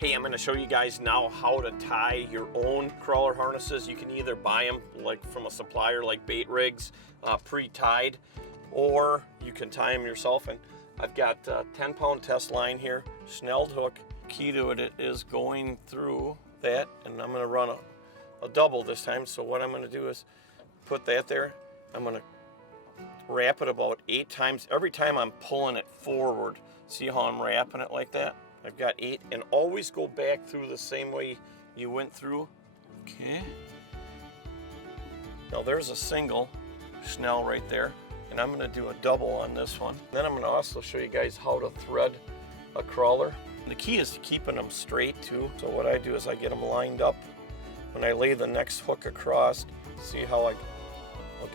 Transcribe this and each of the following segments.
Hey, I'm going to show you guys now how to tie your own crawler harnesses. You can either buy them like from a supplier like Bait Rigs, pre-tied, or you can tie them yourself. And I've got a 10-pound test line here, snelled hook. Key to it is going through that, and I'm going to run a double this time. So what I'm going to do is put that there. I'm going to wrap it about 8 times. Every time I'm pulling it forward, see how I'm wrapping it like that? I've got 8, and always go back through the same way you went through. Okay. Now there's a single snell right there, and I'm going to do a double on this one. Then I'm going to also show you guys how to thread a crawler. The key is keeping them straight too. So what I do is I get them lined up. When I lay the next hook across, see how I'll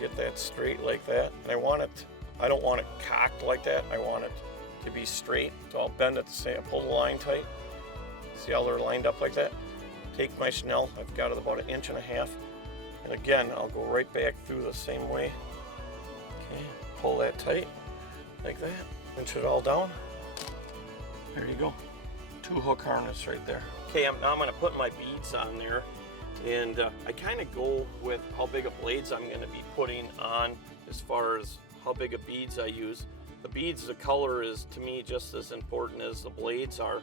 get that straight like that. And I don't want it cocked like that. I want it to be straight. So I'll bend it, say I pull the line tight. See how they're lined up like that? Take my snell, I've got it about 1.5 inches. And again, I'll go right back through the same way. Okay, pull that tight, like that. Pinch it all down. There you go. 2 hook harness right there. Okay, now I'm gonna put my beads on there. And I kind of go with how big of blades I'm gonna be putting on as far as how big of beads I use. The beads, the color is to me just as important as the blades are.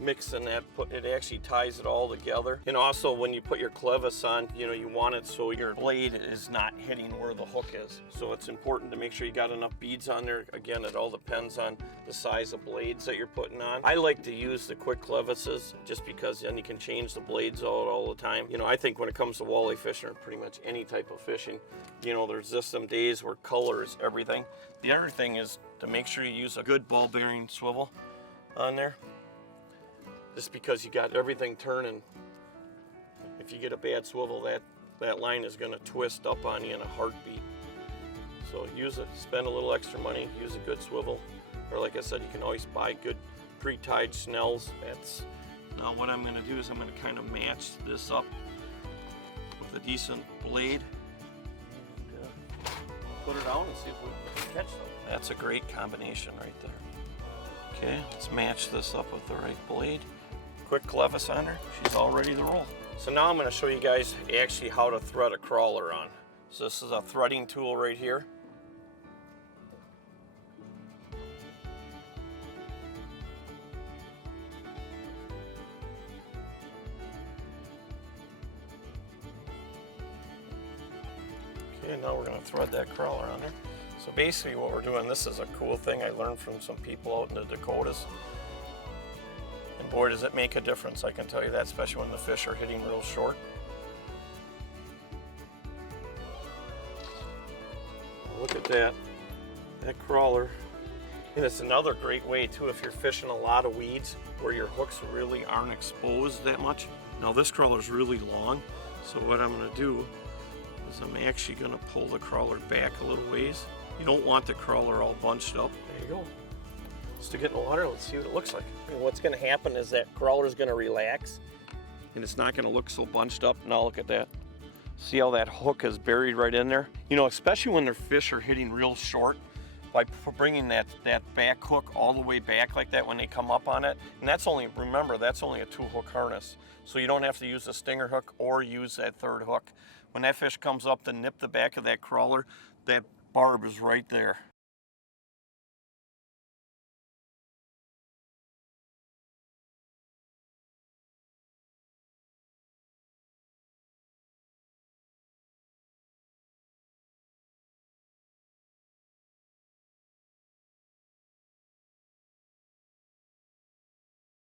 Mixing that, it actually ties it all together. And also when you put your clevis on, you want it so your blade is not hitting where the hook is. So it's important to make sure you got enough beads on there. Again, it all depends on the size of blades that you're putting on. I like to use the quick clevises just because then you can change the blades out all the time. I think when it comes to walleye fishing or pretty much any type of fishing, there's just some days where color is everything. The other thing is to make sure you use a good ball bearing swivel on there. Just because you got everything turning. If you get a bad swivel, that line is going to twist up on you in a heartbeat. So use it, spend a little extra money, use a good swivel. Or like I said, you can always buy good pre-tied snells. Now what I'm going to do is I'm going to kind of match this up with a decent blade. Put it down and see if we can catch them. That's a great combination right there. Okay, let's match this up with the right blade. Quick clevis on her, she's all ready to roll. So now I'm going to show you guys actually how to thread a crawler on. So this is a threading tool right here. Okay, now we're going to thread that crawler on there. So basically what we're doing, this is a cool thing I learned from some people out in the Dakotas. And boy, does it make a difference, I can tell you that, especially when the fish are hitting real short. Look at that crawler. And it's another great way too if you're fishing a lot of weeds where your hooks really aren't exposed that much. Now this crawler is really long, so what I'm going to do is I'm actually going to pull the crawler back a little ways. You don't want the crawler all bunched up. There you go. Just to get in the water, let's see what it looks like. And what's going to happen is that crawler is going to relax and it's not going to look so bunched up. Now look at that. See how that hook is buried right in there? Especially when their fish are hitting real short, by bringing that back hook all the way back like that when they come up on it. And remember, that's only a 2-hook harness. So you don't have to use a stinger hook or use that 3rd hook. When that fish comes up to nip the back of that crawler, that barb is right there.